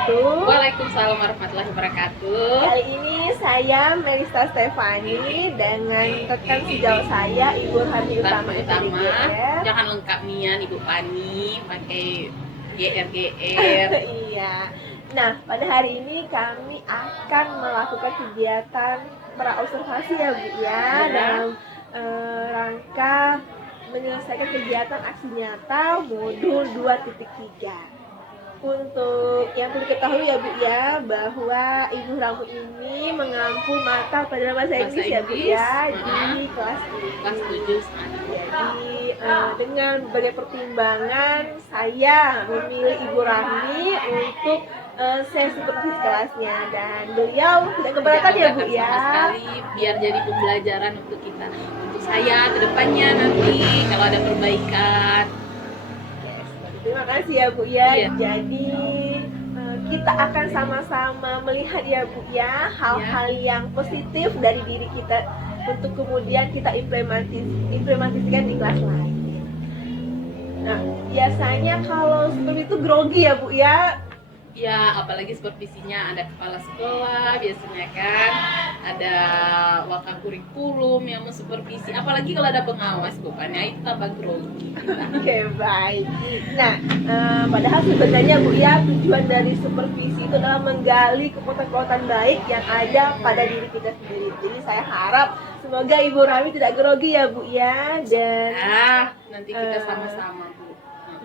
wabarakatuh. Waalaikumsalam warahmatullahi wabarakatuh. Kali ini saya Melisa Stefani dengan rekan sejauh saya Ibu Harni Utama FDGR. Jangan lengkap nian Ibu Pani pakai GR. Iya. Nah, pada hari ini kami akan melakukan kegiatan praobservasi ya Bu ya, dalam rangka menyelesaikan kegiatan aksi nyata modul 2.3. Untuk yang perlu diketahui ya Bu ya, bahwa Ibu Ramu ini mengampu mata pelajaran bahasa Inggris ya Bu ya, di kelas 7. Jadi dengan berbagai pertimbangan saya memilih Ibu Rahmi untuk saya supervisi kelasnya, dan beliau tidak keberatan ya Bu ya. Sama sekali, biar jadi pembelajaran untuk kita, untuk saya kedepannya nanti kalau ada perbaikan. Terima kasih ya Bu ya. Iya. Jadi kita akan sama-sama melihat ya Bu ya hal-hal yang positif dari diri kita untuk kemudian kita implementasikan di kelas lain. Nah, biasanya kalau seperti itu grogi ya Bu ya. Ya, apalagi supervisinya ada kepala sekolah biasanya kan, ada wakil kurikulum yang mensupervisi, apalagi kalau ada pengawas bukannya itu tambah grogi. Oke, baik. Nah, padahal sebenarnya Bu ya, tujuan dari supervisi itu adalah menggali kekuatan-kekuatan baik yang ada pada diri kita sendiri. Jadi saya harap semoga Ibu Rami tidak grogi ya Bu ya, dan nanti kita sama-sama Bu.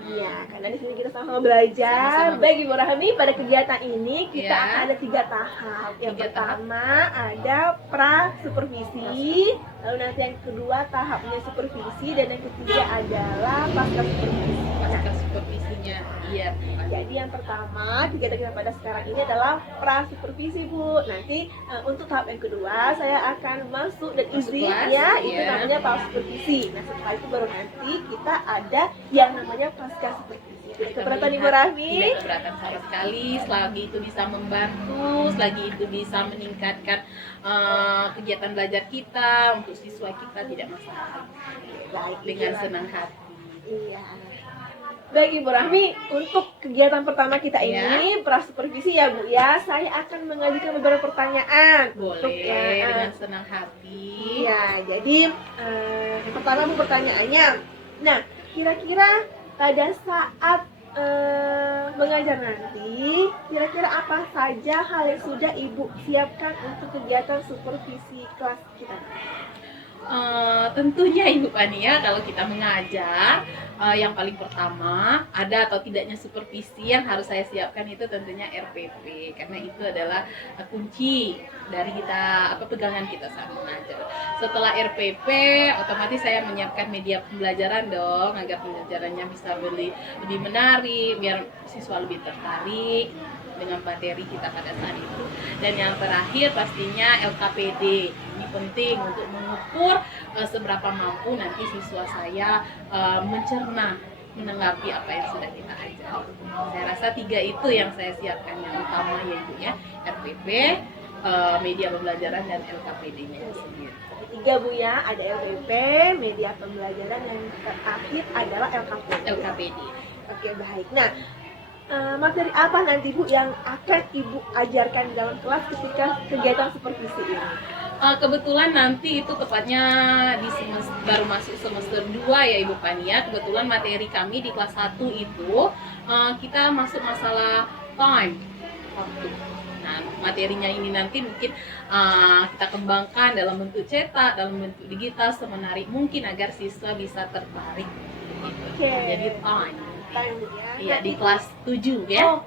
Iya, karena di sini kita sama belajar. Baik Ibu Rahmi, pada kegiatan ini kita akan ada 3 tahap. Yang pertama ada pra supervisi, lalu nanti yang kedua tahapnya supervisi, dan yang ketiga adalah pasca supervisi. Pasca supervisinya, iya. Jadi yang pertama kegiatan kita pada sekarang ini adalah pra supervisi Bu. Nanti untuk tahap yang kedua saya akan masuk dan isi ya, itu namanya pra supervisi. Nah setelah itu baru nanti kita ada yang namanya pasca supervisi. Keberatan Ibu Rahmi? Tidak keberatan sama sekali, selagi itu bisa membantu, selagi itu bisa meningkatkan kegiatan belajar kita untuk siswa kita, tidak masalah. Baik, dengan senang hati. Iya. Baik Ibu Rahmi, untuk kegiatan pertama kita ini pra supervisi ya Bu ya, saya akan mengajukan beberapa pertanyaan. Boleh, dengan senang hati. Iya, jadi yang pertama Bu pertanyaannya. Nah, kira-kira pada saat mengajar nanti, kira-kira apa saja hal yang sudah Ibu siapkan untuk kegiatan supervisi kelas kita? Tentunya Ibu Pani ya, kalau kita mengajar yang paling pertama ada atau tidaknya supervisi yang harus saya siapkan itu tentunya RPP, karena itu adalah kunci dari kita, pegangan kita saat mengajar. Setelah RPP otomatis saya menyiapkan media pembelajaran dong, agar pembelajarannya bisa lebih menarik, biar siswa lebih tertarik dengan materi kita pada saat itu. Dan yang terakhir pastinya LKPD. Ini penting untuk mengukur seberapa mampu nanti siswa saya mencerna, menanggapi apa yang sudah kita ajar. Saya rasa 3 itu yang saya siapkan yang utama, yaitu ya RPP, media pembelajaran, dan LKPD-nya sendiri. 3 Bu ya, ada RPP, media pembelajaran, dan terakhir adalah LKPD. Oke, baik. Nah, materi apa nanti Bu yang akan Ibu ajarkan dalam kelas ketika kegiatan supervisi ini? Kebetulan nanti itu tepatnya di baru masuk semester 2 ya Ibu Pani ya. Kebetulan materi kami di kelas 1 itu kita masuk masalah time, waktu. Nah, materinya ini nanti mungkin kita kembangkan dalam bentuk cetak, dalam bentuk digital, semenarik mungkin agar siswa bisa tertarik gitu. Jadi time Bu ya. Iya, di kelas 7 ya.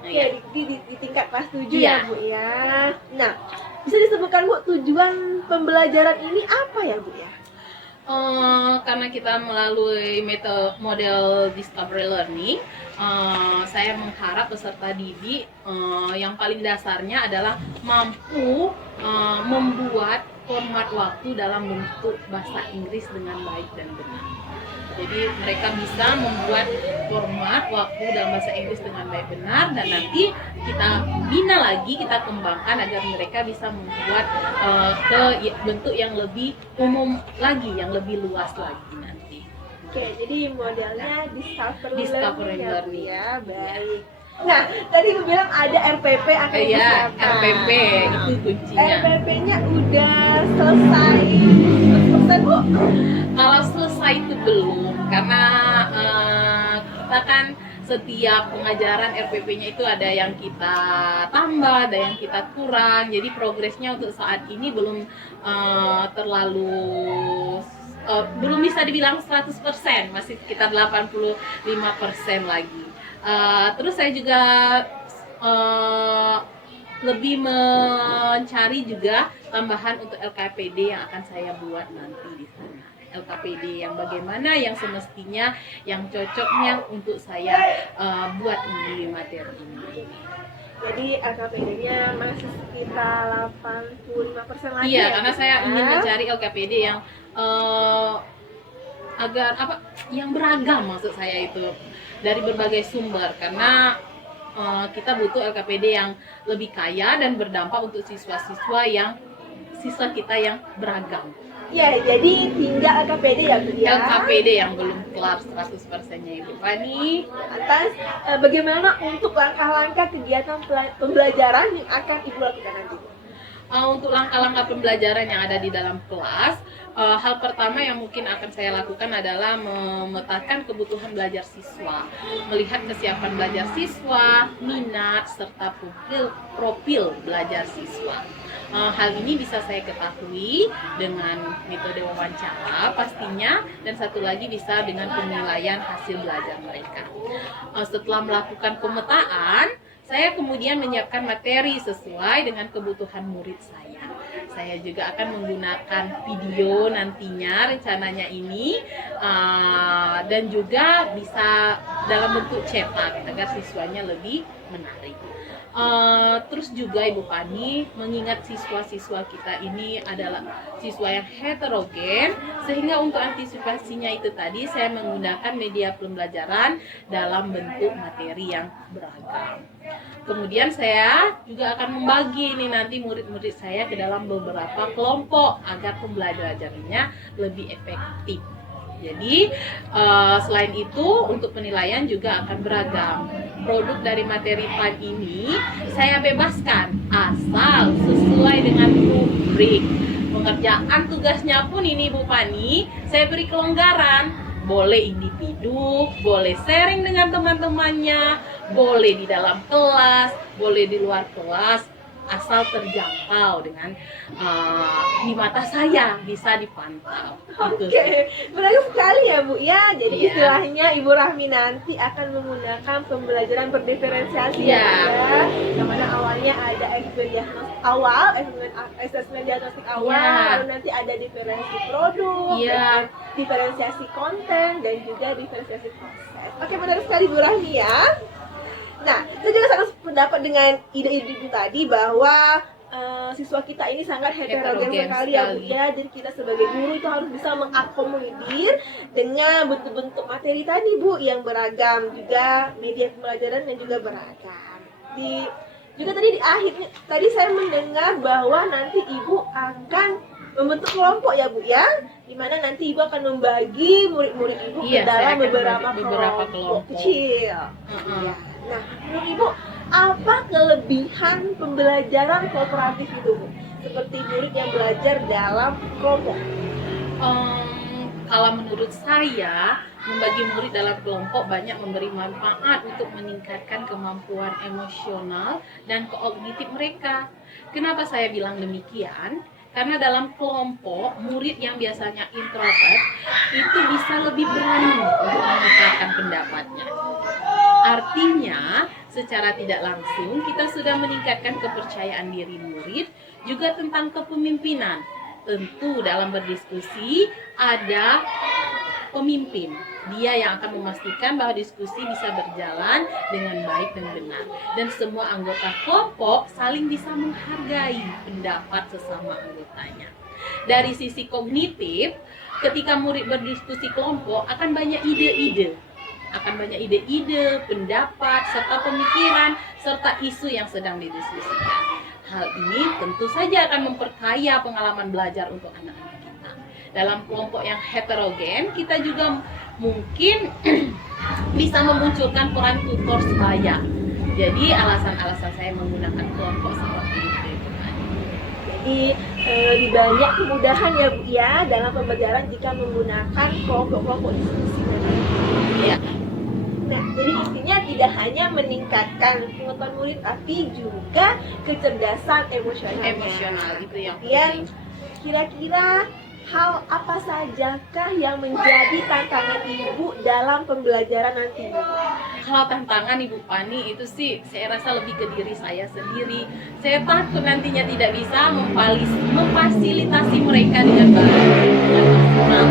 Di tingkat kelas 7 ya Bu ya. Nah, bisa disebutkan Bu tujuan pembelajaran ini apa ya Bu ya? Karena kita melalui model discovery learning, saya mengharap peserta didik yang paling dasarnya adalah mampu membuat format waktu dalam bentuk bahasa Inggris dengan baik dan benar. Jadi mereka bisa membuat format waktu dalam bahasa Inggris dengan baik benar, dan nanti kita bina lagi, kita kembangkan agar mereka bisa membuat ke bentuk yang lebih umum lagi, yang lebih luas lagi nanti. Oke, jadi modelnya discovery learning ya. Baik. Nah, tadi Ibu bilang ada RPP akan Iya, disiapkan. RPP itu kuncinya. RPP-nya udah selesai 100% Bu? Kalau selesai itu belum, karena kita kan setiap pengajaran RPP-nya itu ada yang kita tambah, ada yang kita kurang. Jadi progresnya untuk saat ini belum terlalu belum bisa dibilang 100%, masih sekitar 85% lagi. Terus saya juga lebih mencari juga tambahan untuk LKPD yang akan saya buat nanti di sana. LKPD yang bagaimana, yang semestinya, yang cocoknya untuk saya buat di materi ini. Jadi LKPD-nya masih sekitar 85% lagi Iya, ya, karena Bu, saya ya? ingin mencari LKPD yang agar yang beragam, maksud saya itu dari berbagai sumber, karena kita butuh LKPD yang lebih kaya dan berdampak untuk siswa kita yang beragam. Iya, jadi tinggal LKPD ya Bu ya? LKPD yang belum kelar 100%-nya Ibu Fani. Atas bagaimana untuk langkah-langkah kegiatan pembelajaran yang akan Ibu lakukan nanti? Untuk langkah-langkah pembelajaran yang ada di dalam kelas, hal pertama yang mungkin akan saya lakukan adalah memetakan kebutuhan belajar siswa, melihat kesiapan belajar siswa, minat, serta profil belajar siswa. Hal ini bisa saya ketahui dengan metode wawancara pastinya, dan satu lagi bisa dengan penilaian hasil belajar mereka. Setelah melakukan pemetaan, saya kemudian menyiapkan materi sesuai dengan kebutuhan murid saya. Saya juga akan menggunakan video nantinya rencananya ini, dan juga bisa dalam bentuk cetak agar siswanya lebih menarik. Terus juga Ibu Fani, mengingat siswa-siswa kita ini adalah siswa yang heterogen, sehingga untuk antisipasinya itu tadi saya menggunakan media pembelajaran dalam bentuk materi yang beragam. Kemudian saya juga akan membagi ini nanti murid-murid saya ke dalam beberapa kelompok agar pembelajarannya lebih efektif. Jadi selain itu untuk penilaian juga akan beragam. Produk dari materi PAN ini saya bebaskan asal sesuai dengan rubrik. Pengerjaan tugasnya pun ini Bu Fani, saya beri kelonggaran. Boleh individu, boleh sharing dengan teman-temannya, boleh di dalam kelas, boleh di luar kelas, asal terjangkau dengan di mata saya bisa dipantau. Oke, menarik sekali ya Bu ya. Jadi Iya. istilahnya Ibu Rahmi nanti akan menggunakan pembelajaran berdiferensiasi Iya. ya. Yang mana awalnya ada asesmen diagnostik awal, Iya. lalu nanti ada diferensi produk, Iya. diferensiasi konten, dan juga diferensiasi proses. Oke, menarik sekali Bu Rahmi ya. Nah, saya juga sangat pendapat dengan ide-ide itu tadi bahwa siswa kita ini sangat heterogen sekali ya Bu ya. Jadi kita sebagai guru itu harus bisa mengakomodir dengan bentuk-bentuk materi tadi Bu yang beragam, juga media pembelajaran yang juga beragam. Juga tadi di akhirnya tadi saya mendengar bahwa nanti Ibu akan membentuk kelompok ya Bu ya, dimana nanti Ibu akan membagi murid-murid Ibu ke dalam beberapa kelompok kecil. Ya. Nah, menurut Ibu, apa kelebihan pembelajaran kooperatif itu Bu? Seperti murid yang belajar dalam kelompok. Kalau menurut saya, membagi murid dalam kelompok banyak memberi manfaat untuk meningkatkan kemampuan emosional dan kognitif mereka. Kenapa saya bilang demikian? Karena dalam kelompok, murid yang biasanya introvert itu bisa lebih berani untuk mengungkapkan pendapatnya. Artinya, secara tidak langsung kita sudah meningkatkan kepercayaan diri murid, juga tentang kepemimpinan. Tentu dalam berdiskusi ada pemimpin, dia yang akan memastikan bahwa diskusi bisa berjalan dengan baik dan benar, dan semua anggota kelompok saling bisa menghargai pendapat sesama anggotanya. Dari sisi kognitif, ketika murid berdiskusi kelompok akan banyak ide-ide, pendapat, serta pemikiran, serta isu yang sedang didiskusikan. Hal ini tentu saja akan memperkaya pengalaman belajar untuk anak-anak kita. Dalam kelompok yang heterogen, kita juga mungkin bisa memunculkan peran tutor sebaya Jadi alasan-alasan saya menggunakan kelompok seperti itu. Jadi lebih banyak kemudahan ya Bu ya dalam pembelajaran jika menggunakan kelompok-kelompok diskusi nanti. Iya. Nah, jadi intinya tidak hanya meningkatkan pengetahuan murid, tapi juga kecerdasan emosional. Emosional itu yang Kemudian penting. kira-kira hal apa sajakah yang menjadi tantangan Ibu dalam pembelajaran nanti? Kalau tantangan Ibu Pani itu sih saya rasa lebih ke diri saya sendiri. Saya takut nantinya tidak bisa memfasilitasi mereka dengan baik, dengan maksimal.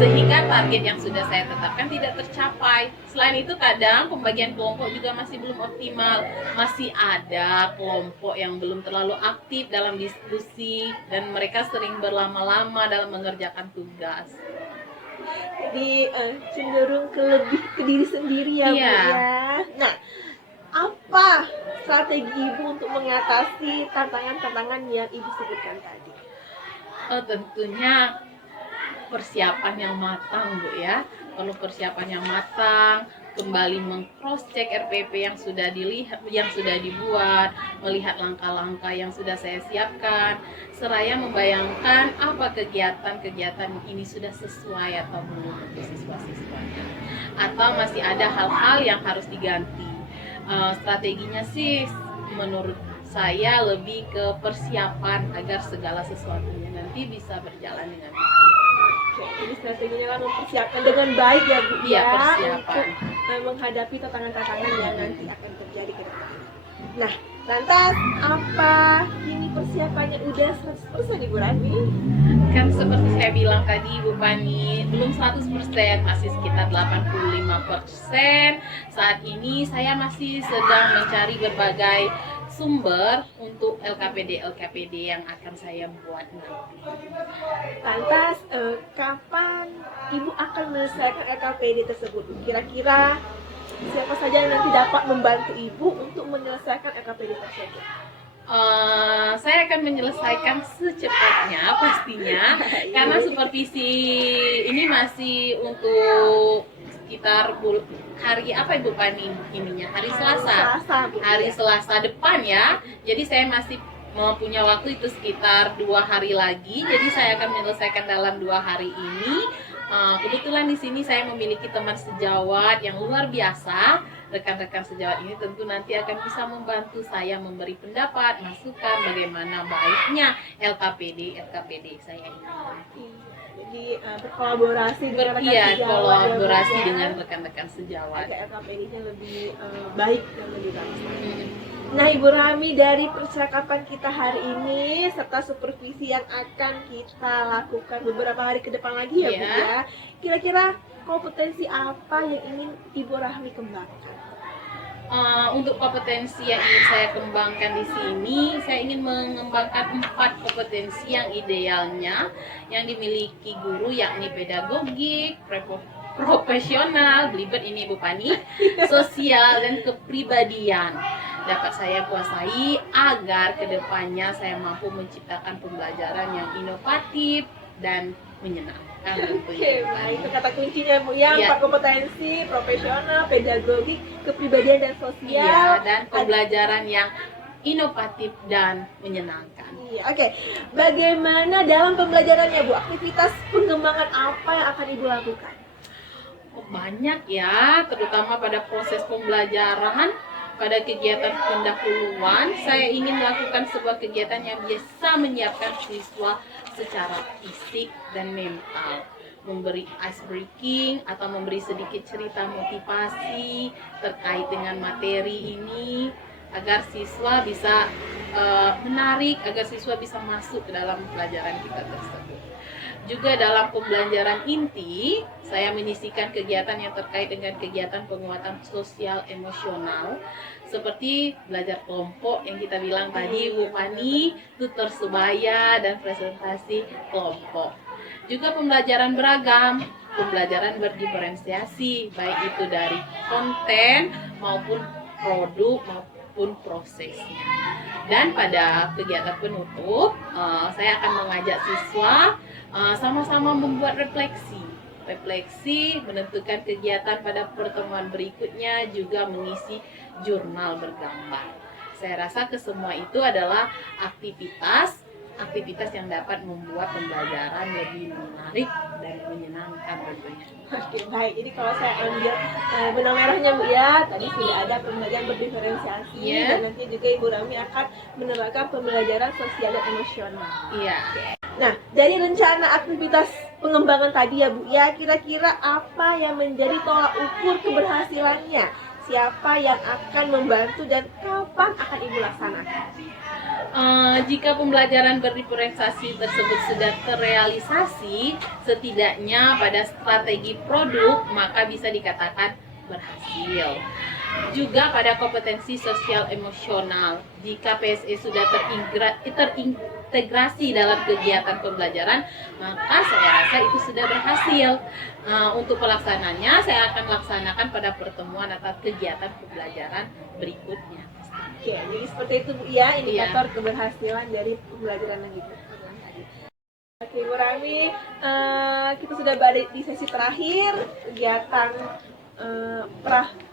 Sehingga target yang sudah saya tetapkan tidak tercapai. Selain itu kadang pembagian kelompok juga masih belum optimal. Masih ada kelompok yang belum terlalu aktif dalam diskusi dan mereka sering berlama-lama dalam mengerjakan tugas. Jadi cenderung lebih ke diri sendiri ya Bu Iya. ya. Nah, apa strategi Ibu untuk mengatasi tantangan-tantangan yang Ibu sebutkan tadi? Tentunya persiapan yang matang Bu ya, perlu persiapan yang matang, kembali meng-cross check RPP yang sudah dibuat, melihat langkah-langkah yang sudah saya siapkan, seraya membayangkan apa kegiatan-kegiatan ini sudah sesuai atau belum untuk siswa-siswanya, atau masih ada hal-hal yang harus diganti. Strateginya sih menurut saya lebih ke persiapan agar segala sesuatunya nanti bisa berjalan dengan baik. Jadi strateginya kan mempersiapkan dengan baik ya Bu Iya, ya persiapan untuk menghadapi tantangan-tantangan yang nanti akan terjadi ke depan. Nah, lantas apa ini persiapannya udah 100% Ibu Rani? kan seperti saya bilang tadi Bu Pani, belum 100%, masih sekitar 85%. Saat ini saya masih sedang mencari berbagai sumber untuk LKPD yang akan saya buat nanti. Lantas kapan Ibu akan menyelesaikan LKPD tersebut? Kira-kira siapa saja yang nanti dapat membantu Ibu untuk menyelesaikan LKPD tersebut? Saya akan menyelesaikan secepatnya pastinya, karena supervisi ini masih untuk sekitar hari apa Ibu Pani ininya? Hari Selasa. Hari Selasa depan ya. Jadi saya masih punya waktu itu sekitar 2 hari lagi. Jadi saya akan menyelesaikan dalam 2 hari ini. Kebetulan di sini saya memiliki teman sejawat yang luar biasa. Rekan-rekan sejawat ini tentu nanti akan bisa membantu saya memberi pendapat, masukan bagaimana baiknya LKPD saya ini. Jadi berkolaborasi dengan rekan sejawat. Kolaborasi ya, dengan rekan-rekan sejawat. agar LKPD-nya lebih baik dan lebih bagus. Nah, Ibu Rami, dari percakapan kita hari ini serta supervisi yang akan kita lakukan beberapa hari ke depan lagi ya Bu ya, kira-kira kompetensi apa yang ingin Ibu Rami kembangkan? Untuk kompetensi yang ingin saya kembangkan di sini, saya ingin mengembangkan 4 kompetensi yang idealnya yang dimiliki guru, yakni pedagogik, profesional, belibet ini Bu Pani, sosial, dan kepribadian dapat saya kuasai agar kedepannya saya mampu menciptakan pembelajaran yang inovatif dan menyenangkan. Oke, baik, itu kata kuncinya Bu ya, 4 kompetensi, profesional, pedagogik, kepribadian dan sosial, dan pembelajaran yang inovatif dan menyenangkan. Oke. Bagaimana dalam pembelajarannya Bu? Aktivitas pengembangan apa yang akan Ibu lakukan? Banyak ya, terutama pada proses pembelajaran. Pada kegiatan pendahuluan, saya ingin melakukan sebuah kegiatan yang bisa menyiapkan siswa secara fisik dan mental, memberi ice breaking atau memberi sedikit cerita motivasi terkait dengan materi ini agar siswa bisa menarik, agar siswa bisa masuk ke dalam pelajaran kita tersebut. Juga dalam pembelajaran inti, saya menyisihkan kegiatan yang terkait dengan kegiatan penguatan sosial emosional seperti belajar kelompok yang kita bilang tadi Bu Pani, tutor sebaya, dan presentasi kelompok. Juga pembelajaran beragam, pembelajaran berdiferensiasi, baik itu dari konten maupun produk maupun prosesnya. Dan pada kegiatan penutup, saya akan mengajak siswa sama-sama membuat refleksi refleksi, menentukan kegiatan pada pertemuan berikutnya, juga mengisi jurnal bergambar. Saya rasa kesemua itu adalah aktivitas yang dapat membuat pembelajaran lebih menarik dan menyenangkan tentunya. Oke, baik. Jadi kalau saya ambil benang merahnya Bu ya, tadi sudah ada pembelajaran berdiferensiasi dan nanti juga Ibu Rami akan menerapkan pembelajaran sosial dan emosional. Iya. Nah, dari rencana aktivitas pengembangan tadi ya Bu ya, kira-kira apa yang menjadi tolak ukur keberhasilannya? Siapa yang akan membantu dan kapan akan Ibu laksanakan? Jika pembelajaran berdiferensiasi tersebut sudah terrealisasi, setidaknya pada strategi produk, maka bisa dikatakan berhasil. Juga pada kompetensi sosial emosional, jika PSE sudah terintegrasi dalam kegiatan pembelajaran, maka saya rasa itu sudah berhasil. Untuk pelaksananya, saya akan laksanakan pada pertemuan atau kegiatan pembelajaran berikutnya. Oke, jadi seperti itu Bu ya, indikator keberhasilan dari pembelajaran yang dilakukan tadi. Oke Bu Rami, kita sudah berada di sesi terakhir kegiatan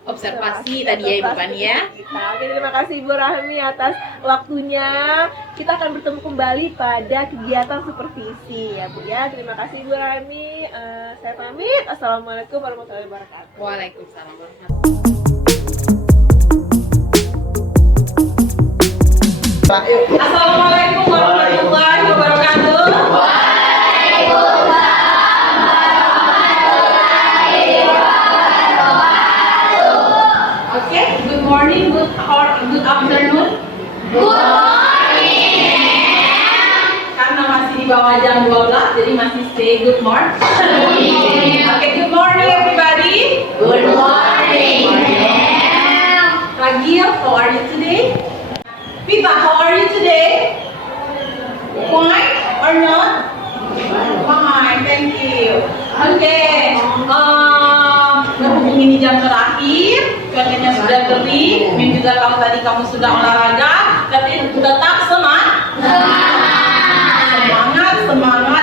observasi tadi ya Ibu Fani ya. Oke, terima kasih Ibu Rahmi atas waktunya. Kita akan bertemu kembali pada kegiatan supervisi ya Bu ya. Terima kasih Ibu Rahmi. Saya pamit. Assalamualaikum warahmatullahi wabarakatuh. Waalaikumsalam warahmatullahi wabarakatuh. Assalamualaikum warahmatullahi wabarakatuh. Okay, good morning, good afternoon. Good morning. Karena masih di bawah jam 12, jadi masih stay good morning. Okay, good morning everybody. Good morning. Ragil, how are you today? Pita, how are you today? Fine or not? Fine, thank you. Okay, berhubung ini jam terakhir, cuacanya sudah terik, dan juga kalau tadi kamu sudah olahraga, tapi tetap semangat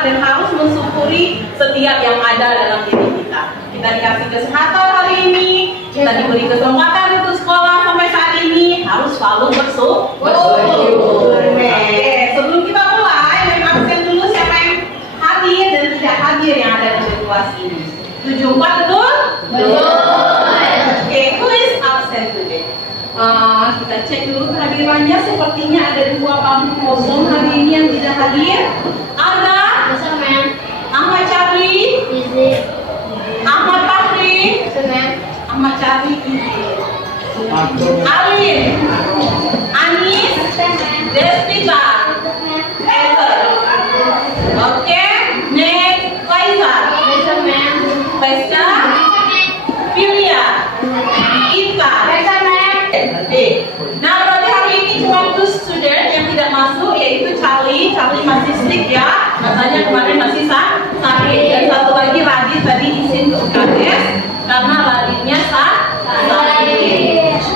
dan harus mensyukuri setiap yang ada dalam diri kita. Kita dikasih kesehatan hari ini, kita diberi kesempatan untuk sekolah sampai saat ini, harus selalu bersyukur. Sebelum kita mulai, main absen dulu siapa yang hadir dan tidak hadir yang ada di kelas ini. 74 betul? Betul. Oke, who is absent today? Kita cek dulu kehadirannya. Sepertinya ada 2 panggung kosong hari ini yang tidak hadir. Ada Ahmad Charlie, Ahmad Fahri, Ahmad Charlie, Alin, Anis, Despita, Esther. Oke, next Faisal, Faisal, Filia, Ika. Nah, berarti hari ini cuma 2 student yang tidak masuk, yaitu Charlie masih sick ya, rasanya kemarin masih sakit, dan satu lagi Radit tadi izin untuk UKS karena Raditnya sakit.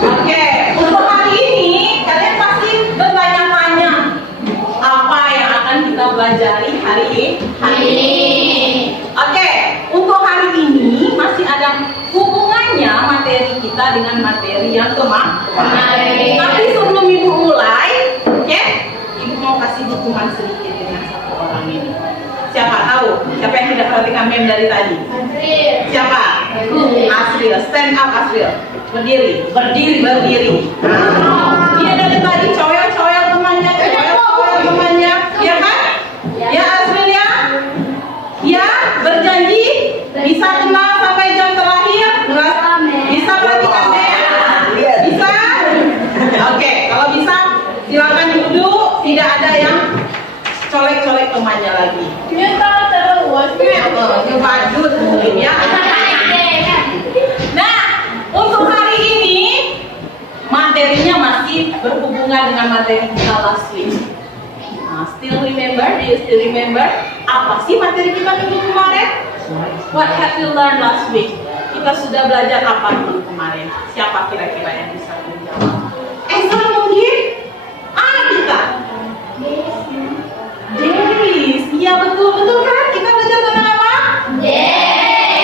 Oke, untuk hari ini kalian pasti bertanya-tanya apa yang akan kita pelajari hari ini. Oke, untuk hari ini masih ada hubungannya materi kita dengan materi yang kemarin. Tapi sebelum Ibu mulai, oke, Ibu mau kasih dukungan sedikit dengan satu orang ini. Siapa tahu? Siapa yang tidak perhatikan mem dari tadi? Siapa? Asril. Stand up Asril. Berdiri. Dia dari tadi coyol temannya, ya kan? Ya Asril ya? Ya, berjanji bisa tenang sampai jam terakhir? Bisa perhatikan mem? Bisa? Oke, kalau bisa silakan duduk, tidak ada yang colek-colek temannya lagi. Badut mungkin ya. Nah, untuk hari ini materinya masih berhubungan dengan materi kita last week. Still remember? Do you still remember? Apa sih materi kita minggu kemarin? What have you learned last week? Kita sudah belajar apa minggu kemarin? Siapa kira-kira yang bisa menjawab? Esther mungkin? Kita. Days. Iya betul kan? Kita belajar tentang apa? Days.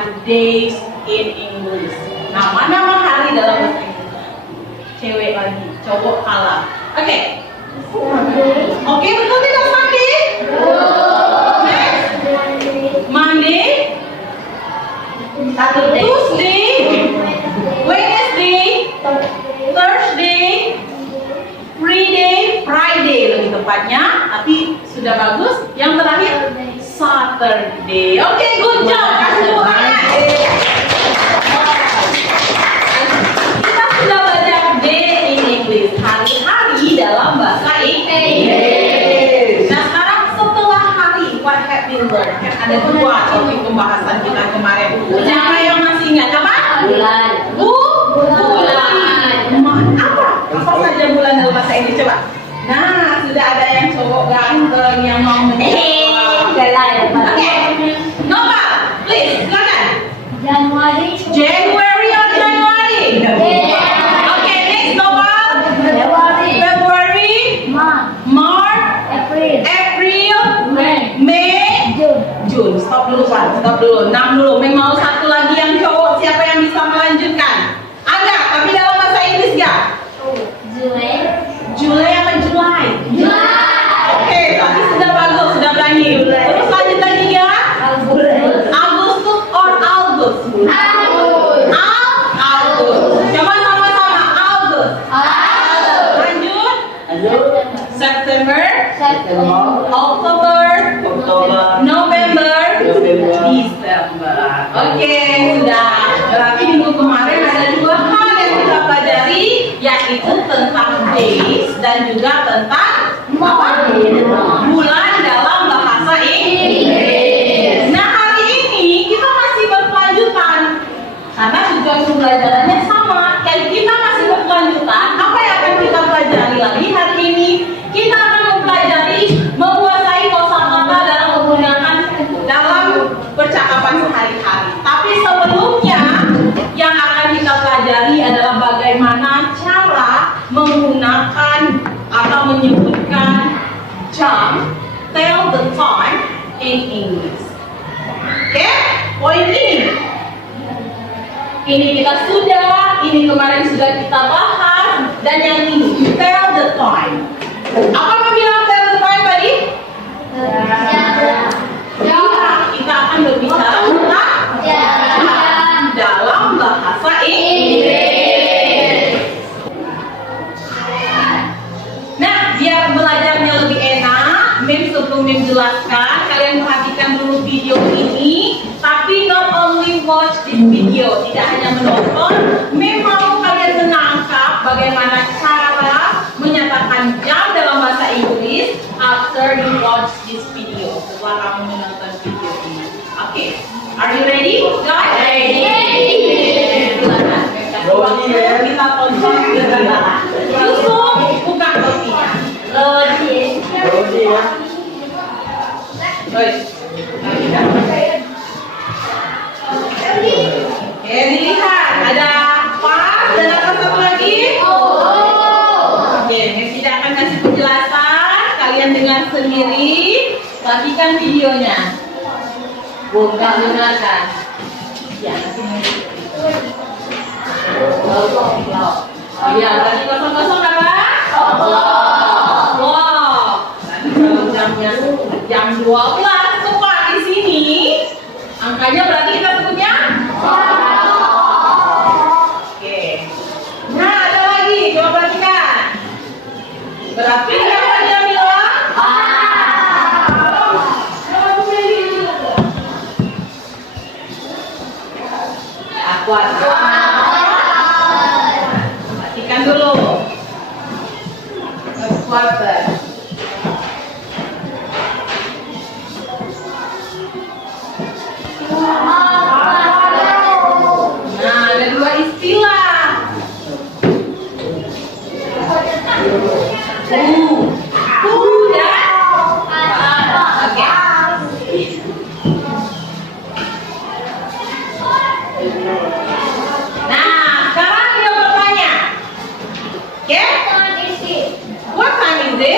are days in English. Nama-nama hari dalam bahasa Inggris. Cewek lagi, cowok kalah. Oke. Oke, betul tidak Saki? Next. Monday. Tuesday. Wednesday. Thursday. Friday lebih tepatnya, tapi sudah bagus. Yang terakhir Saturday. Oke, good job. Kasih tepuk tangan. Kita sudah belajar day in English, hari-hari dalam bahasa Inggris. Nah, sekarang setelah hari, what have we learned? Kan ada dua topik pembahasan kita kemarin. Siapa yang masih ingat apa? Bulan. Bulan. Apa saja bulan dalam bahasa Inggris coba? Nah, sudah ada yang cowok ganteng yang mau menjawab. Oke, Nova, please, silakan. Januari. January or January? Oke, next Nova. February, March, April, May, June. Stop dulu Pak, stop dulu. 6 dulu. Memang mau satu lagi yang cowok, siapa yang bisa melanjutkan? Ada, tapi dalam bahasa Inggris ya? Juli apa July? Oke, tapi sudah bagus, sudah berani. Terus lanjut lagi ya. Agustus or August? August. Coba sama-sama August. Lanjut. September, October, November, December. Oke, sudah. Berarti minggu kemarin ada dua hal yang kita pelajari, yaitu tentang days dan juga tentang apa? Bulan dalam bahasa Inggris. Nah, hari ini kita masih berkelanjutan karena tujuan pembelajarannya sama. Kalau kita masih berkelanjutan, apa yang akan kita pelajari lagi hari ini? Kita akan mempelajari menguasai kosakata dalam menggunakan dalam percakapan sehari-hari. Tapi sebelumnya yang akan kita pelajari adalah bagaimana cara menggunakan atau menyebutkan jam, tell the time in English. Oke, poin ini. Ini kita sudah, ini kemarin sudah kita bahas, dan yang ini tell the time. Apa bilang tell the time tadi? Kita akan berbicara tentang dalam bahasa Inggris. Nah, biar belajarnya lebih enak, sebelum Mim jelaskan, kalian perhatikan dulu video ini. Tapi not only watch this video, tidak hanya menonton, Mim mau kalian menangkap bagaimana cara menyatakan jam dalam bahasa Inggris after you watch this video, setelah kamu menonton video ini. Oke, are you ready, guys? Silakan, kasih waktu kita tonton bersama. Yusuf, buka topinya. Rodi ya. Baik. Oke, dilihat ada pas dan apa satu lagi? Oke, Mim tidak akan kasih penjelasan, kalian dengar sendiri, perhatikan videonya. Bukan dengarkan. Ya, nanti iya, tadi kosong-kosong apa? Wow. Nanti kalau jamnya jam 12 tepat di sini, angkanya berarti kita sebutnya? Oke. Nah, ada lagi, coba perhatikan. Berarti apa dia bilang? Akuat. Perhatikan dulu. Quarter. Nah, ada dua istilah. Dan oke. Nah, sekarang dia bertanya. Oke? What time is it?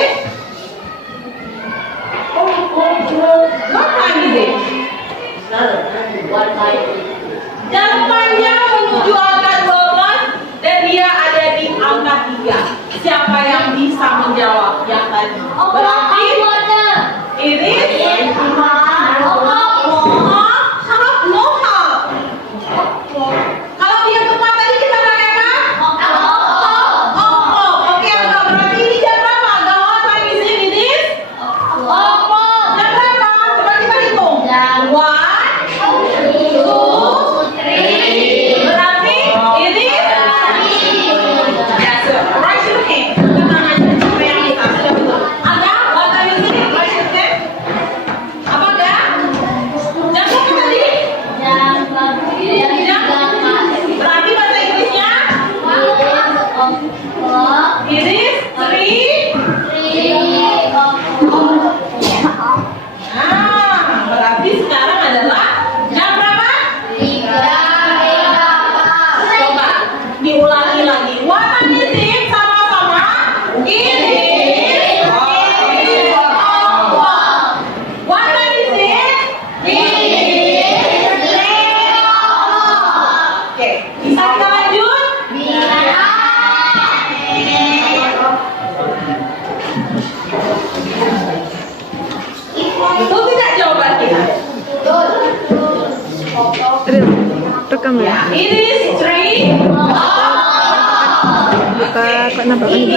rekam ya? Ya, it is 3 Buka kok nampakkan gitu.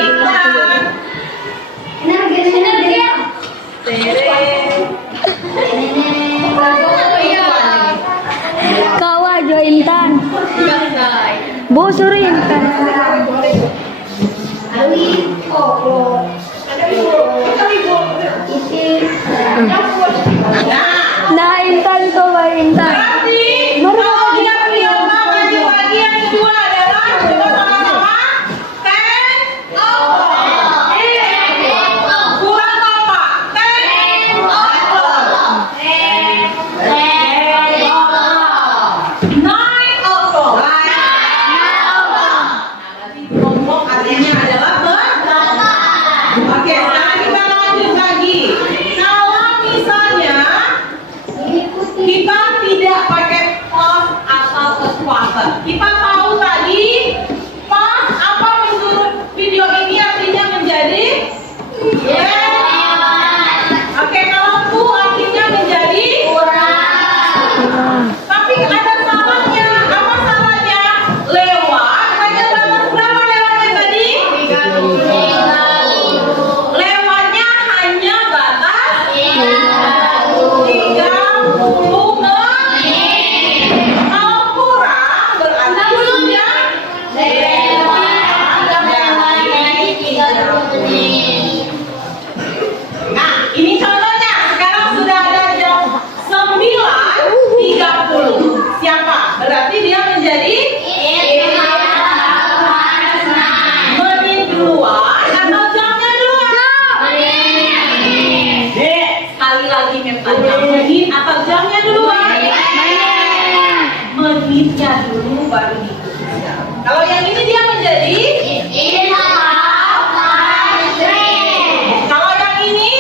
Kawa Jo Intan. Bu Suri Intan. Nah Intan tuh Mbak Intan. Berarti kalau yang pertama maju lagi, yang kedua adalah coba sama-sama 10 o'clock. Kurang apa? 10 o'clock. 9 o'clock. Berarti kelompok artinya adalah Oke, sekarang kita lanjut lagi. Kalau misalnya kita tidak pakai pause atau quarter, kita tahu tadi pause apa menurut video ini artinya menjadi Oke, kalau ku artinya menjadi tapi ada salahnya. Apa salahnya? Lewat. Hanya batas berapa lewatnya tadi? Lewatnya hanya batas 30 menit. Kalau kurang berarti sudah Nah, ini contohnya. Sekarang sudah ada jam 9.30. Siapa? Berarti dia menjadi menit duluan atau jamnya duluan? Sekali lagi tanya, menit atau jamnya duluan? Menitnya dulu baru diikuti. Kalau yang ini dia menjadi kalau yang ini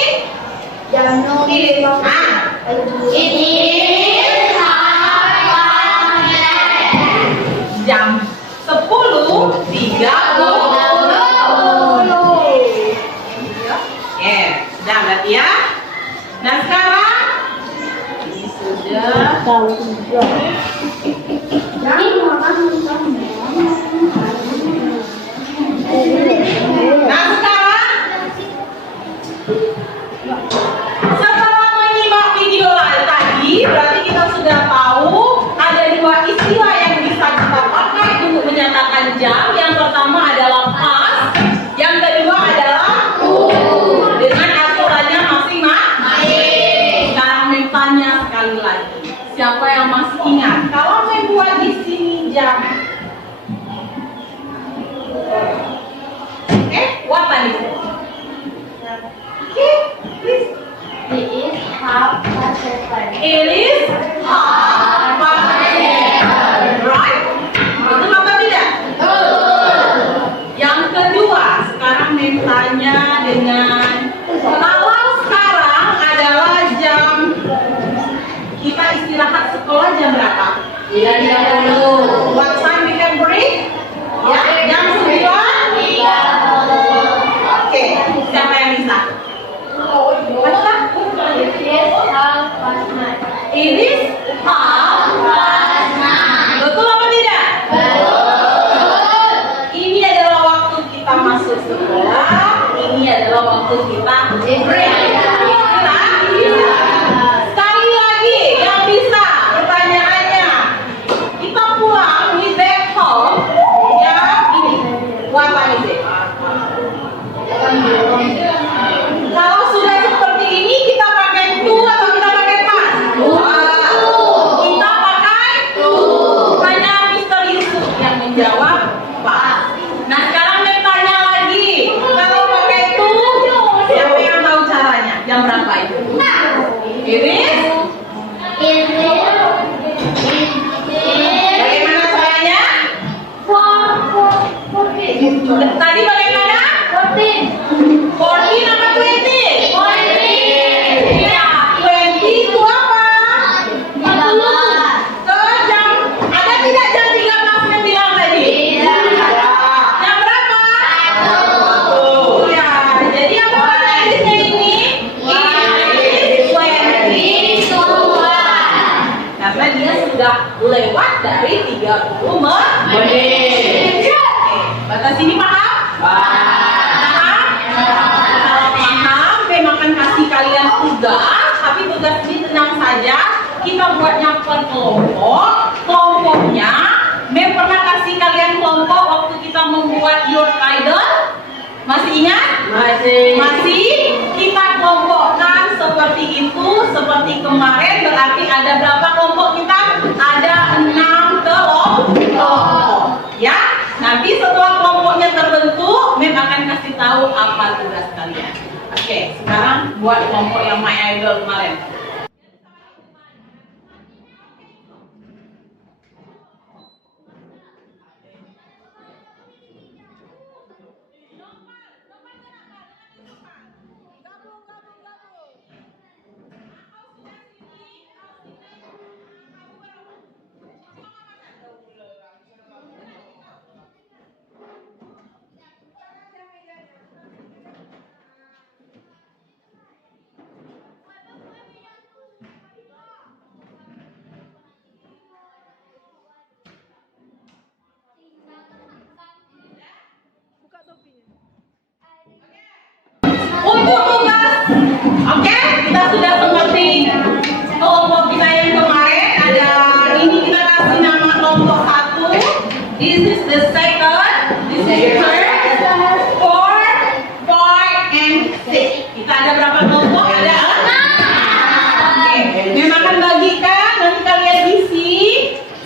jam 10.30. Sudah berarti ya. Nah sekarang ini sudah. Nah sekarang setelah menyimak video tadi, berarti kita sudah tahu ada dua istilah yang bisa kita pakai untuk menyatakan jam. Yang pertama adalah pas, yang kedua adalah dengan aturannya masing-masing. Sekarang mintanya sekali lagi, siapa yang masih ingat kalau membuat di sini jam? What time is it? Please. It is half past 7. Right? Betul apa tidak? Yang kedua, sekarang mintanya dengan kalau sekarang adalah jam kita istirahat sekolah jam berapa? 9.30. What time we can break? Ya, jam 9. Oke, siapa yang bisa? It is half past 9. Betul apa tidak? Betul. Ini adalah waktu kita masuk sekolah. Ini adalah waktu kita break. Sekali lagi yang bisa pertanyaannya. Kita pulang we back home. Ya ini. What time is it? Kalau sudah seperti ini kita pakai to atau kita pakai pas? Kita pakai to. Hanya Mr. Yusuf yang menjawab pas. Nah sekarang saya tanya lagi, kalau pakai to, siapa yang tahu caranya? Jam berapa itu? Iris? Bagaimana caranya? Tadi bagaimana? 14 apa 20? 14. Ya, 20 itu apa? 14. Ke jam, ada tidak jam 13 menjelang tadi? Tidak. Jam berapa? 1. Ya, jadi apa pada Irisnya ini? Iris 22. Karena dia sudah lewat dari 13 Boleh. Batas ini paham? Paham? Kalau paham, Mem akan kasih kalian tugas, tapi tugas ini tenang saja. Kita buatnya per kelompok. Kelompoknya, Mem pernah kasih kalian kelompok waktu kita membuat your title. Masih ingat? Masih. Kita kelompokkan seperti itu, seperti kemarin. Berarti ada berapa kelompok kita? Ada 6 kelompok. Ya. Nanti setelah kelompoknya terbentuk, Mem akan kasih tahu apa tugas kalian. Oke, sekarang buat kelompok yang My Idol kemarin. Untuk tugas, oke, kita sudah seperti kelompok kita yang kemarin. Ada ini kita kasih nama kelompok 1. This is the second. This is third, 4, 5, and 6. Kita ada berapa kelompok? Ada 6. Oke, memang akan bagikan. Nanti kalian isi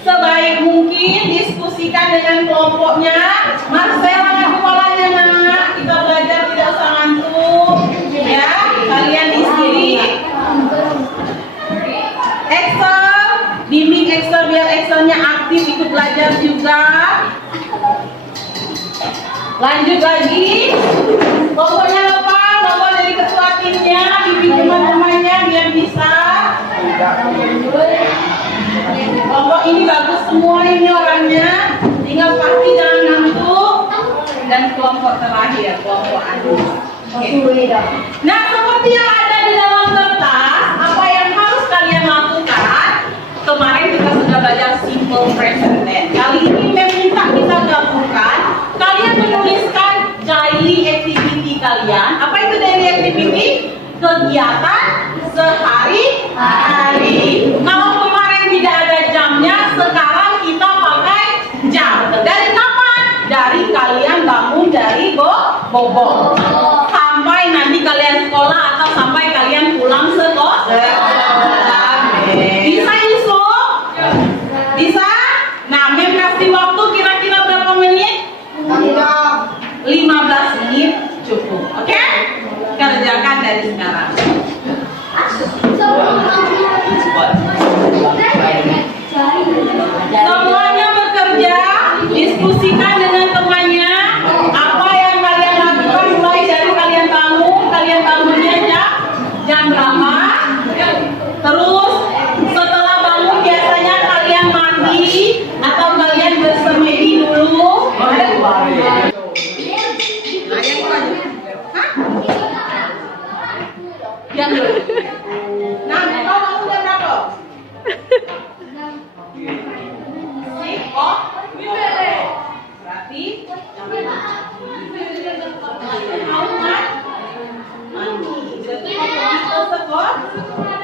sebaik mungkin, diskusikan dengan kelompoknya. Marcel angkat kepalanya nak. Kita belajar tidak usah ngantuk. Ya, kalian isi Excel, bimbing Excel biar Excelnya aktif ikut belajar juga. Lanjut lagi, kelompoknya lepas, bawa dari ketua timnya, bimbing teman-temannya biar bisa. Kelompok ini bagus semua ini orangnya, tinggal pasti jangan ngantuk. Dan kelompok terakhir, kelompok adu. Nah, seperti yang ada di dalam kertas, apa yang harus kalian lakukan? Kemarin kita sudah belajar simple present tense. Kali ini Mem minta kita gabungkan. Kalian menuliskan daily activity kalian. Apa itu daily activity? Kegiatan sehari-hari. Kalau kemarin tidak ada jamnya, sekarang kita pakai jam. Dari kapan? Dari kalian bangun dari bobo. Sampai nanti kalian sekolah atau sampai kalian pulang sekolah. Bisa Yusuf? Bisa? Nah, Mem kasih waktu kira-kira berapa menit? 15 menit cukup. Oke? Kerjakan dari sekarang. Semuanya bekerja, diskusikan dengan temannya. Apa yang kalian lakukan mulai dari kalian bangunnya jam berapa? Terus setelah bangun biasanya kalian mandi atau kalian bersemedi dulu. Jam dulu. Nah, kau bangun jam berapa? Berarti jam 5.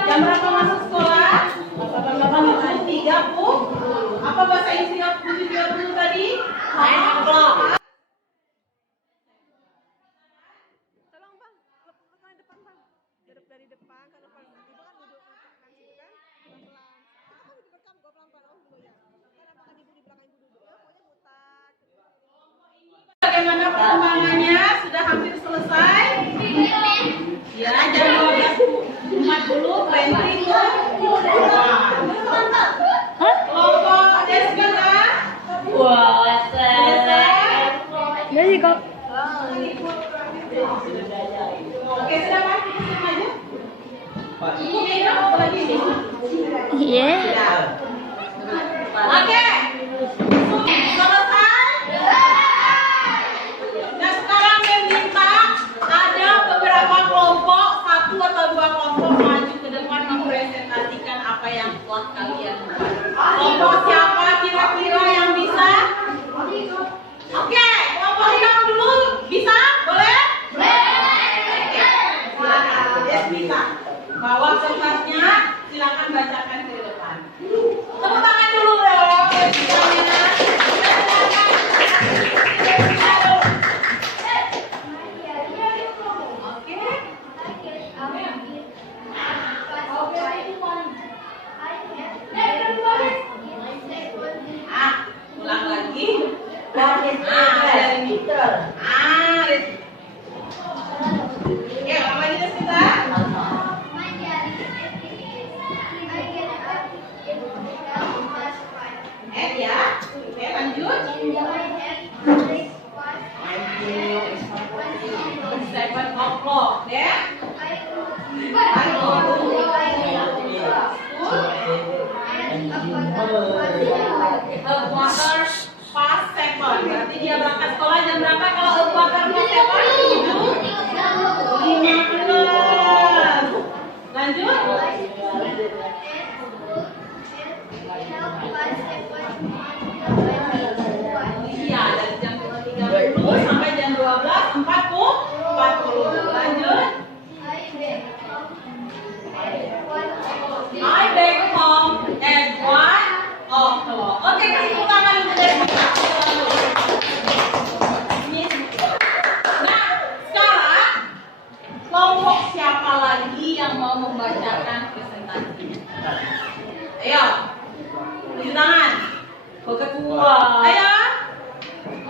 Jam berapa masuk sekolah? 8:30. Apa bahasa Inggrisnya 7:30 tadi? 9 o'clock. Tolong bang, lepas depan bang. Duduk dari depan, kalau ibu kan duduk kan situ kan, pelan-pelan. Aku direkam kok pelan-pelan. Oh gitu ya. Kenapa kan ibu di belakang ibu duduk? Ya pokoknya mutar. Bagaimana perkembangannya? Sudah hampir selesai? Ya, jam 12.40 berhenti ke kelompok Deskita. Selesai. Jadi kok. Oke, silakan tuliskan aja. Ibu Mega apa lagi nih? Iya. Oke. Selesai. Nah, sekarang Mem minta ada beberapa kelompok, 1 atau 2 kelompok maju ke depan mempresentasikan apa yang telah kalian buat. Kelompok siapa kira-kira yang bisa?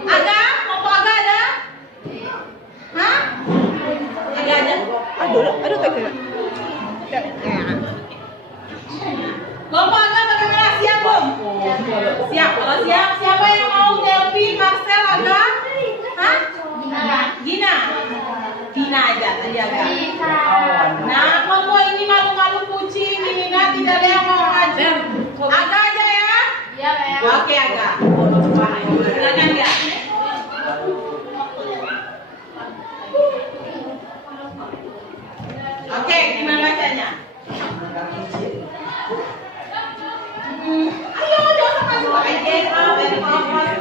Ada? Kelompok Aga ada? Hah? Ada. Aduh kayak gini. Kelompok Aga bagaimana? Siap belum? Siap. Kalau siap, siapa yang mau Delvin, Marcel, Aga? Hah? Gina. Dina aja tadi Aga. Nah, kelompok ini malu-malu kucing, ini nggak tidak ada yang mau maju. Aga aja ya? Iya, Bel. Oke Aga. Silakan ya. Oke, gimana bacanya? Ayo, jangan masuk. I get up and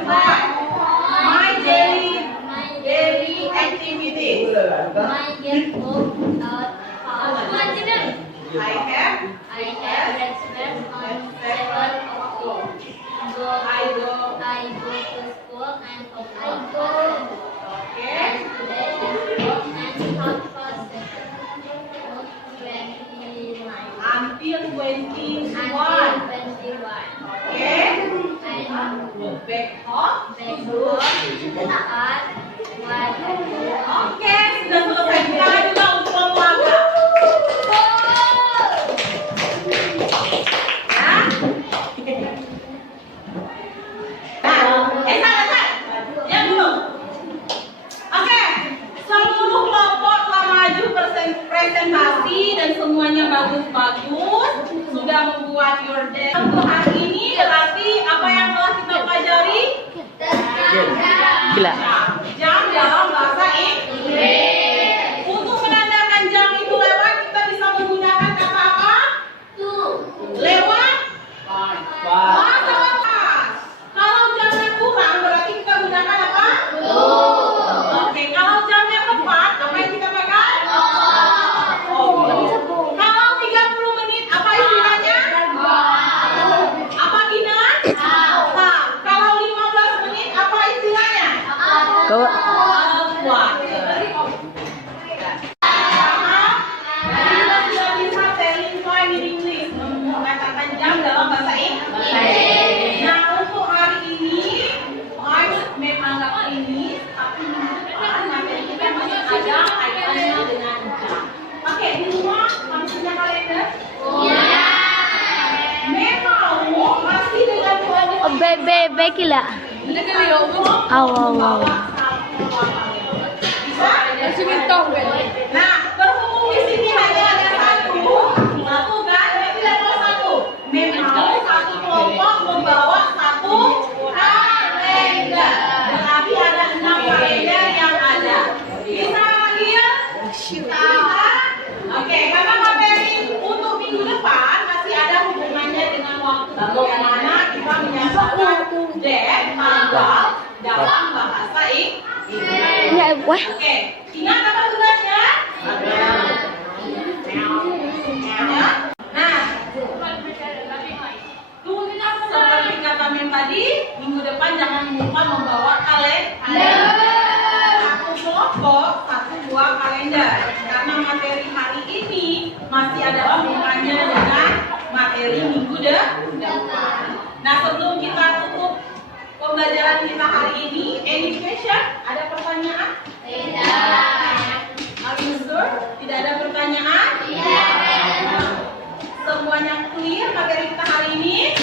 my daily activities. I have breakfast on 7 o'clock. I go. to school and Okay. today and half past 29 Until 21. until 21. Okay. And Back home. besok at 1. Oke, sudah selesai. Kita juga untuk olahraga. Salah. Ya belum. Oke, seluruh kelompok telah maju presentasi dan semuanya bagus-bagus. Sudah membuat your day. Untuk hari ini berarti apa yang telah kita pelajari? Gila. Jam dalam bahasa Inggris. Untuk menandakan jam itu lewat, kita bisa menggunakan kata apa? Lewat. Masa lepas. Kalau jamnya kurang, berarti kita gunakan apa? Oke, kalau jamnya tepat, apa yang kita pakai? Kalau 30 menit, apa istilahnya? Apa Gina? Kalau 15 menit, apa istilahnya? Kuat. Kita sudah bisa telling time in English, mengatakan jam dalam bahasa Inggris. Nah, untuk hari ini, mem anggap ini, tapi minggu depan materi kita masih ada kaitannya dengan jam. Oke, di rumah kamu punya kalender? Mem mau masih dengan Bebe kila. Aw. Nah, berhubung di sini hanya ada satu kan? Tidak mau satu. Memang satu kelompok membawa satu kalender. Berarti ada 6 kalender yang ada. Bisa lagi ya? Bisa. Oke, karena materi untuk minggu depan masih ada hubungannya dengan waktu yang mana kita menyatakan date, tanggal dalam bahasa Inggris. Ya, wah. Oke, ingat apa tugasnya? Ya. Nah, seperti kata Mem tadi, minggu depan jangan lupa membawa kalender. Satu kelompok, dua kalender. Karena materi hari ini masih ada hubungannya dengan materi minggu depan. Nah, sebelum kita tutup pembelajaran kita hari ini, education, ada pertanyaan? Are you sure? Tidak ada pertanyaan? Semuanya clear materi kita hari ini?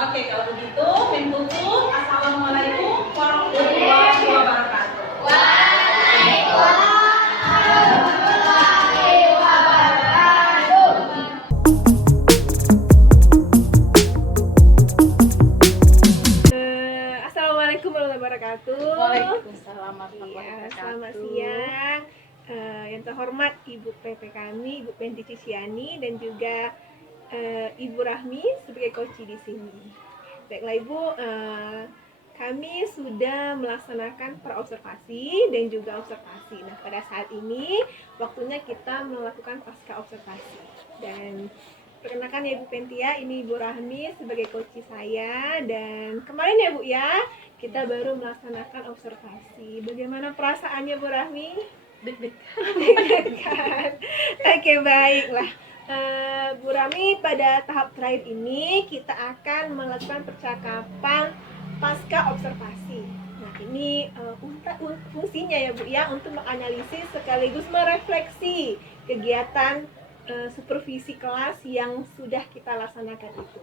Oke, kalau begitu, Mem tutup. Assalamualaikum warahmatullahi wabarakatuh. Assalamualaikum warahmatullahi wabarakatuh. Waalaikumsalam warahmatullahi Ya, wabarakatuh. selamat siang. Yang terhormat Ibu PP kami, Ibu Penti Ciciani, dan juga Ibu Rahmi sebagai coach di sini. Baiklah Ibu, kami sudah melaksanakan praobservasi dan juga observasi. Nah, pada saat ini waktunya kita melakukan pasca observasi. Dan perkenalkan ya Ibu Pentia, ini Ibu Rahmi sebagai coach saya. Dan kemarin ya Bu ya, kita baru melaksanakan observasi. Bagaimana perasaannya Bu Rahmi? Deg-degan. Oke, baiklah. Bu Rahmi, pada tahap terakhir ini kita akan melakukan percakapan pasca observasi. Nah, ini fungsinya ya Bu ya, untuk menganalisis sekaligus merefleksi kegiatan supervisi kelas yang sudah kita laksanakan itu.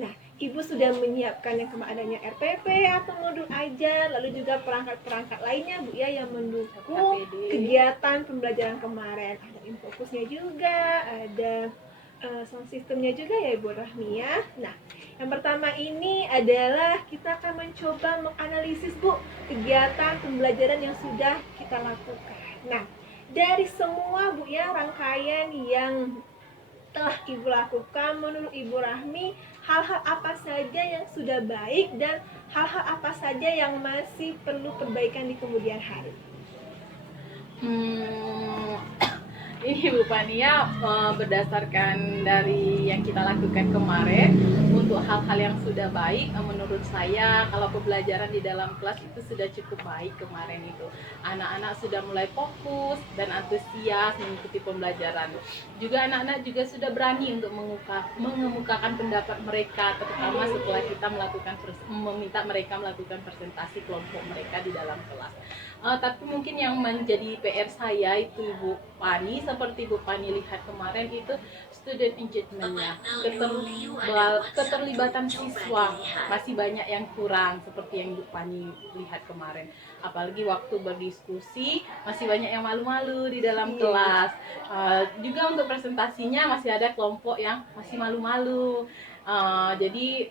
Nah, Ibu sudah menyiapkan yang adanya RPP atau modul ajar, lalu juga perangkat-perangkat lainnya Bu ya yang mendukung KPD. kegiatan pembelajaran kemarin. Ada infocusnya juga, ada sound systemnya juga ya Ibu Rahmi ya. Nah, yang pertama ini adalah kita akan mencoba menganalisis Bu kegiatan pembelajaran yang sudah kita lakukan. Nah, dari semua Bu ya rangkaian yang telah Ibu lakukan, menurut Ibu Rahmi, hal-hal apa saja yang sudah baik dan hal-hal apa saja yang masih perlu perbaikan di kemudian hari? Ini Bu Pania, berdasarkan dari yang kita lakukan kemarin, untuk hal-hal yang sudah baik, menurut saya kalau pembelajaran di dalam kelas itu sudah cukup baik kemarin itu. Anak-anak sudah mulai fokus dan antusias mengikuti pembelajaran. Juga anak-anak juga sudah berani untuk mengemukakan pendapat mereka, terutama setelah kita meminta mereka melakukan presentasi kelompok mereka di dalam kelas. Tapi mungkin yang menjadi PR saya itu Ibu Pani, seperti Ibu Pani lihat kemarin itu student engagement-nya, keterlibatan siswa masih banyak yang kurang seperti yang Ibu Pani lihat kemarin. Apalagi waktu berdiskusi masih banyak yang malu-malu di dalam kelas. Juga untuk presentasinya masih ada kelompok yang masih malu-malu. Jadi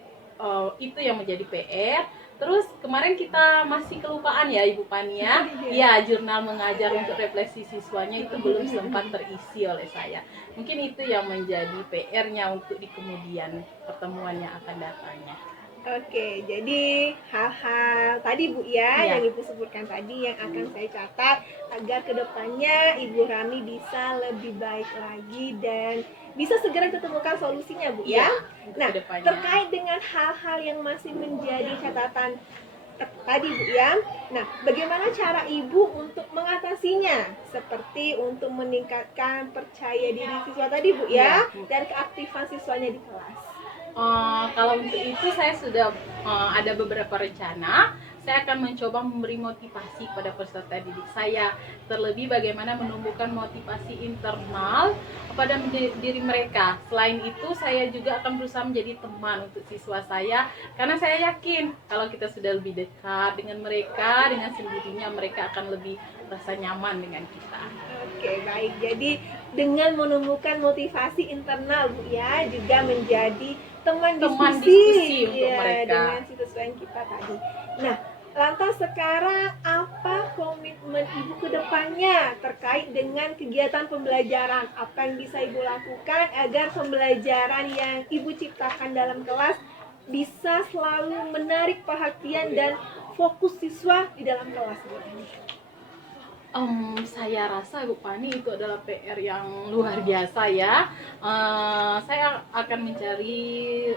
itu yang menjadi PR. Terus kemarin kita masih kelupaan ya Ibu Pani ya. Ya, jurnal mengajar untuk refleksi siswanya itu belum sempat terisi oleh saya. Mungkin itu yang menjadi PR-nya untuk di kemudian pertemuan yang akan datangnya. Oke, jadi hal-hal tadi Bu ya, yang Ibu sebutkan tadi yang akan saya catat agar kedepannya Ibu Rami bisa lebih baik lagi dan bisa segera ditemukan solusinya Bu ya. Nah, terkait dengan hal-hal yang masih menjadi catatan tadi Bu ya. Nah, bagaimana cara Ibu untuk mengatasinya? Seperti untuk meningkatkan percaya diri siswa tadi Bu ya, dan keaktifan siswanya di kelas. Kalau untuk itu saya sudah ada beberapa rencana. Saya akan mencoba memberi motivasi pada peserta didik saya, terlebih bagaimana menumbuhkan motivasi internal pada diri mereka. Selain itu, saya juga akan berusaha menjadi teman untuk siswa saya, karena saya yakin kalau kita sudah lebih dekat dengan mereka, dengan sendirinya mereka akan lebih merasa nyaman dengan kita. Oke, baik. Jadi dengan menumbuhkan motivasi internal Bu ya, juga menjadi teman diskusi untuk mereka dengan siswa yang kita tadi. Nah, lantas sekarang apa komitmen Ibu ke depannya terkait dengan kegiatan pembelajaran? Apa yang bisa Ibu lakukan agar pembelajaran yang Ibu ciptakan dalam kelas bisa selalu menarik perhatian dan fokus siswa di dalam kelas Bu? Saya rasa Ibu Pani itu adalah PR yang luar biasa ya. Saya akan mencari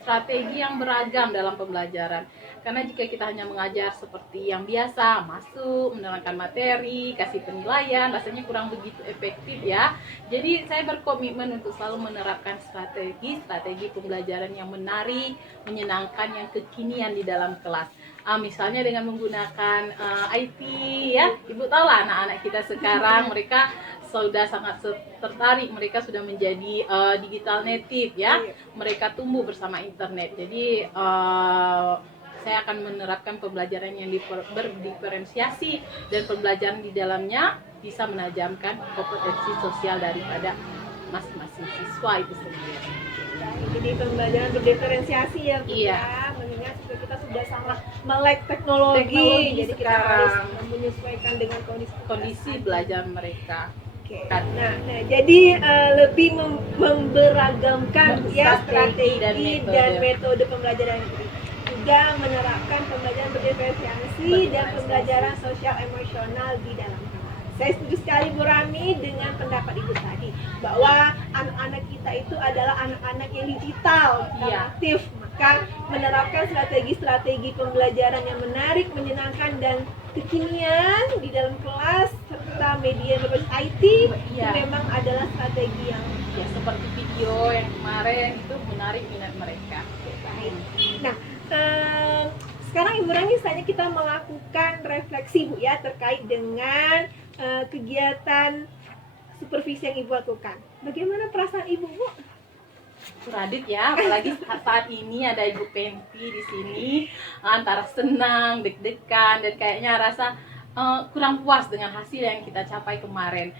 strategi yang beragam dalam pembelajaran. Karena jika kita hanya mengajar seperti yang biasa, masuk, menerangkan materi, kasih penilaian, rasanya kurang begitu efektif ya. Jadi saya berkomitmen untuk selalu menerapkan strategi pembelajaran yang menarik, menyenangkan, yang kekinian di dalam kelas. Misalnya dengan menggunakan IT ya, Ibu tahu lah anak-anak kita sekarang mereka sudah sangat tertarik, mereka sudah menjadi digital native ya, mereka tumbuh bersama internet. Jadi saya akan menerapkan pembelajaran yang berdiferensiasi dan pembelajaran di dalamnya bisa menajamkan kompetensi sosial daripada masing-masing siswa itu sendiri. Jadi pembelajaran berdiferensiasi ya Bu ya, mengingat kita sudah sangat melek teknologi jadi kita harus menyesuaikan dengan kondisi belajar mereka. Oke. Nah, jadi lebih memberagamkan ya strategi dan metode pembelajaran ini. Juga menerapkan pembelajaran berdiferensiasi dan pembelajaran sosial emosional di dalam kelas. Saya setuju sekali Bu Rami dengan pendapat Ibu tadi bahwa anak-anak kita itu adalah anak-anak yang digital, aktif, maka menerapkan strategi-strategi pembelajaran yang menarik, menyenangkan dan kekinian di dalam kelas serta media berbasis IT itu memang adalah strategi yang seperti video yang kemarin itu menarik minat mereka. Baik. Nah, sekarang Ibu Rani saatnya kita melakukan refleksi Bu ya terkait dengan kegiatan supervisi yang Ibu lakukan. Bagaimana perasaan Ibu Bu? Radit ya, apalagi saat ini ada Ibu Penti di sini, antara senang, deg-degan, dan kayaknya rasa kurang puas dengan hasil yang kita capai kemarin.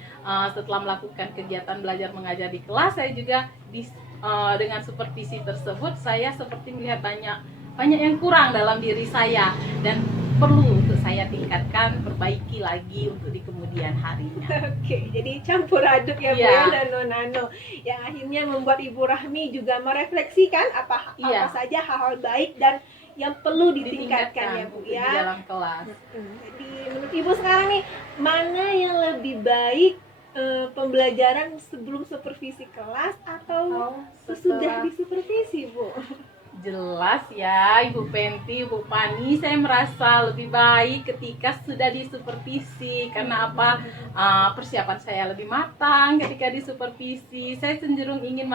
Setelah melakukan kegiatan belajar mengajar di kelas, saya juga dengan supervisi tersebut saya seperti melihat banyak yang kurang dalam diri saya dan perlu untuk saya tingkatkan, perbaiki lagi untuk di kemudian harinya. Oke, jadi campur aduk ya Bu Iya. ya, nano-nano yang akhirnya membuat Ibu Rahmi juga merefleksikan apa Iya. saja hal-hal baik dan yang perlu ditingkatkan ya Bu untuk ya. di dalam kelas. Jadi menurut Ibu sekarang nih, mana yang lebih baik pembelajaran sebelum supervisi kelas atau sesudah disupervisi Bu? Jelas ya Ibu Penti, Ibu Pani, saya merasa lebih baik ketika sudah disupervisi. Karena apa? Persiapan saya lebih matang ketika disupervisi. Saya cenderung ingin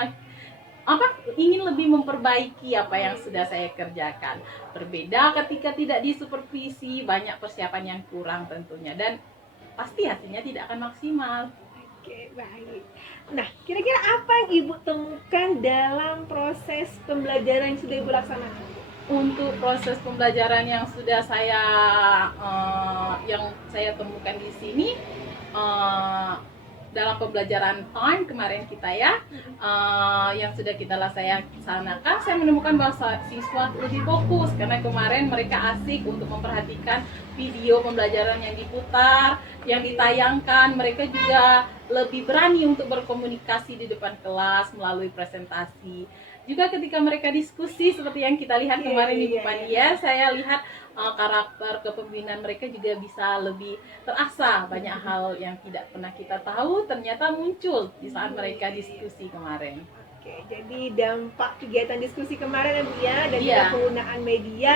lebih memperbaiki apa yang sudah saya kerjakan. Berbeda ketika tidak disupervisi, banyak persiapan yang kurang tentunya dan pasti hasilnya tidak akan maksimal. Oke, baik. Nah, kira-kira apa yang Ibu temukan dalam proses pembelajaran yang sudah Ibu laksanakan? Untuk proses pembelajaran yang sudah yang saya temukan di sini, dalam pembelajaran time kemarin kita ya, yang sudah kita laksanakan, saya menemukan bahwa siswa lebih fokus karena kemarin mereka asik untuk memperhatikan video pembelajaran yang diputar, yang ditayangkan. Mereka juga lebih berani untuk berkomunikasi di depan kelas melalui presentasi. Juga ketika mereka diskusi seperti yang kita lihat kemarin Ibu Pani ya, saya lihat karakter kepemimpinan mereka juga bisa lebih terasa. Banyak hal yang tidak pernah kita tahu ternyata muncul di saat mereka diskusi kemarin. Oke, jadi dampak kegiatan diskusi kemarin ya Bu ya, dan Iya. juga penggunaan media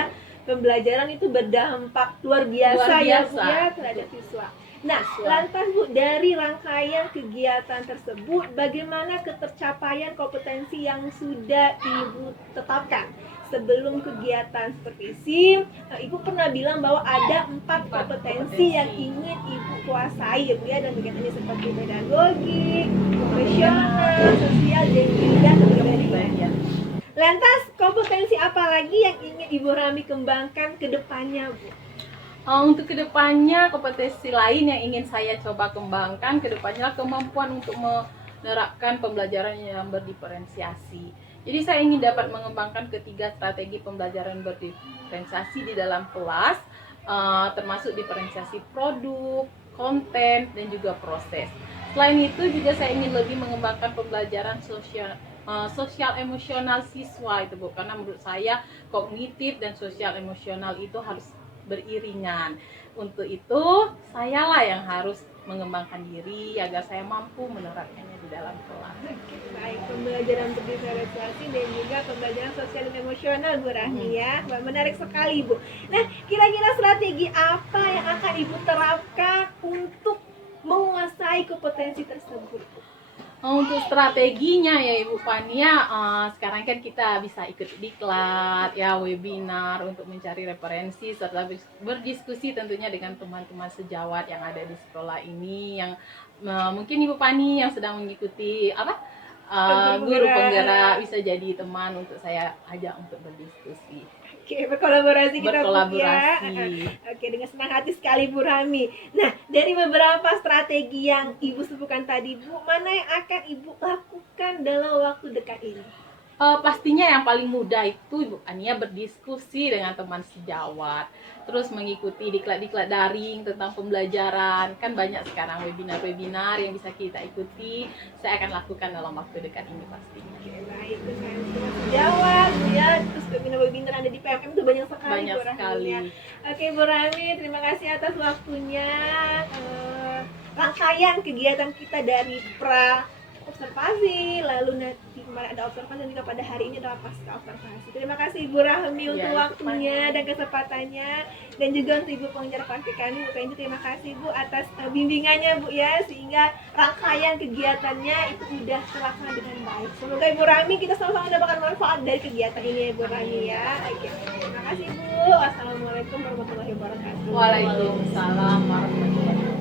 pembelajaran itu berdampak luar biasa ya Bu ya terhadap siswa. Nah, lantas Bu, dari rangkaian kegiatan tersebut, bagaimana ketercapaian kompetensi yang sudah Ibu tetapkan? Sebelum kegiatan supervisi, Ibu pernah bilang bahwa ada 4 kompetensi yang ingin Ibu kuasai ya Bu ya, dan kegiatannya seperti pedagogi, profesional, sosial, dan juga kepribadian. Lantas, kompetensi apa lagi yang ingin Ibu Rami kembangkan ke depannya Bu? Untuk kedepannya, kompetensi lain yang ingin saya coba kembangkan kedepannya adalah kemampuan untuk menerapkan pembelajaran yang berdiferensiasi. Jadi saya ingin dapat mengembangkan ketiga strategi pembelajaran berdiferensiasi di dalam kelas, termasuk diferensiasi produk, konten, dan juga proses. Selain itu juga saya ingin lebih mengembangkan pembelajaran sosial emosional siswa itu Bu, karena menurut saya kognitif dan sosial emosional itu harus beriringan. Untuk itu sayalah yang harus mengembangkan diri agar saya mampu menerapkannya di dalam kelas. Oke, baik, pembelajaran berdiferensiasi dan juga pembelajaran sosial dan emosional Bu Rahmi ya. Wah, menarik sekali Bu. Nah, kira-kira strategi apa yang akan Ibu terapkan untuk menguasai kompetensi tersebut? Untuk strateginya ya Ibu Fania, sekarang kan kita bisa ikut diklat ya, webinar untuk mencari referensi serta berdiskusi tentunya dengan teman-teman sejawat yang ada di sekolah ini, yang mungkin Ibu Fani yang sedang mengikuti guru penggerak bisa jadi teman untuk saya ajak untuk berdiskusi. Oke, berkolaborasi kita Bu ya. Berkolaborasi. Oke, dengan senang hati sekali Bu Rami. Nah, dari beberapa strategi yang Ibu sebutkan tadi Bu, mana yang akan Ibu lakukan dalam waktu dekat ini? Pastinya yang paling mudah itu Ibu Ania berdiskusi dengan teman sejawat, terus mengikuti diklat-diklat daring tentang pembelajaran. Kan banyak sekarang webinar-webinar yang bisa kita ikuti. Saya akan lakukan dalam waktu dekat ini pastinya. Oke, baik, dengan teman sejawat ya, terus webinar-webinar ada di PMM itu banyak sekali Banyak Bu Rami sekali. ya. Oke Bu Rami, terima kasih atas waktunya. Rangkaian kegiatan kita dari observasi, lalu nanti kemarin ada observasi dan juga pada hari ini adalah pasca observasi. Terima kasih Ibu Rahmi untuk Ibu waktunya dan kesempatannya, dan juga untuk Ibu pengajar praktik kami Bu Penju, terima kasih Bu atas bimbingannya Bu ya, sehingga rangkaian kegiatannya itu sudah terlaksana dengan baik. Semoga Ibu Rahmi kita sama-sama mendapatkan manfaat dari kegiatan ini ya Ibu Rahmi ya. Oke, terima kasih Bu. Assalamualaikum warahmatullahi wabarakatuh. Waalaikumsalam warahmatullahi wabarakatuh.